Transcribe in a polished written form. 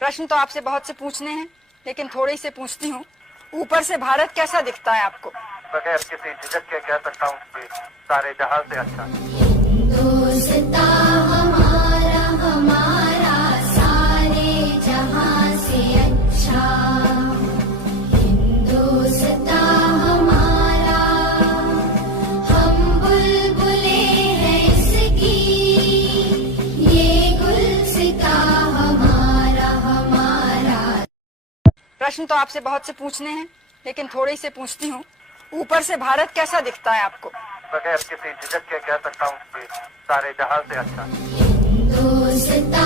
प्रश्न तो आपसे बहुत से पूछने हैं, लेकिन थोड़े से पूछती हूँ। ऊपर से भारत कैसा दिखता है आपको? बगैर किसी झिझक के कह सकता हूँ कि सारे जहां से अच्छा। हिंदुस्तान हमारा हमारा सारे जहां से अच्छा। हिंदुस्तान हमारा, हम बुलबुले हैं इसकी, ये गुलसिता हमारा हमारा। प्रश्न तो आपसे बहुत से पूछने हैं, लेकिन थोड़े से पूछती हूँ। ऊपर से भारत कैसा दिखता है आपको? बगैर किसी झिझक के कह सकता हूँ कि सारे जहां से अच्छा। हिंदुस्तान